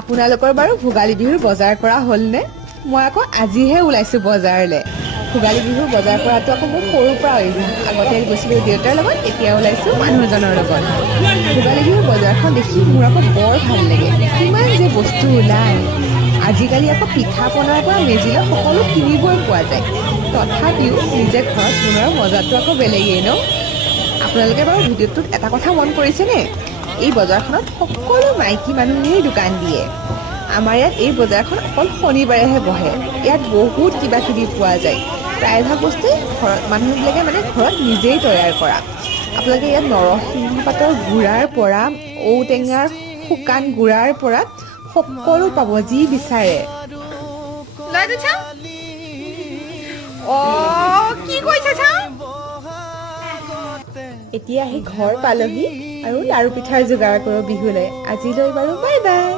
আপোনালোকৰ বাৰু ভোগালী বিহুৰ বজাৰ কৰা হ'লনে? মই আকৌ আজিহে ওলাইছোঁ বজাৰলৈ। ভোগালী বিহুৰ বজাৰ কৰাটো আকৌ মোৰ সৰুৰ পৰা অভ্যাস। আগতে গৈছিলোঁ দেউতাৰ লগত, এতিয়া ওলাইছোঁ মানুহজনৰ লগত। ভোগালী বিহুৰ বজাৰখন দেখি মোৰ আকৌ বৰ ভাল লাগে। কিমান যে বস্তু ওলায়। আজিকালি আকৌ পিঠা পনাৰ পৰা মেজিলৈ সকলো কিনিবই পোৱা যায়। তথাপিও নিজে ঘৰত বনোৱাৰ মজাটো আকৌ বেলেগেই ন? আপোনালোকে বাৰু ভিডিঅ'টোত এটা কথা মন কৰিছেনে? এই বজাৰখনত সকলো মাইকী মানুহেই দোকান দিয়ে। আমাৰ ইয়াত এই বজাৰখন অকল শনিবাৰেহে বহে। ইয়াত বহুত কিবা কিবি পোৱা যায়। প্ৰায়ভাগ বস্তুৱেই মানুহবিলাকে ঘৰত নিজেই তৈয়াৰ কৰা। আপোনালোকে ইয়াত নৰসিংহ পাতৰ গুড়াৰ পৰা ঔটেঙাৰ শুকান গুড়াৰ পৰা সকলো পাব যি বিচাৰে। কি কৈছে এতিয়া আহি ঘৰ পালহি আৰু লাৰু পিঠাৰ যোগাৰ কৰোঁ বিহুলৈ। আজিলৈ বাৰু বাই বাই।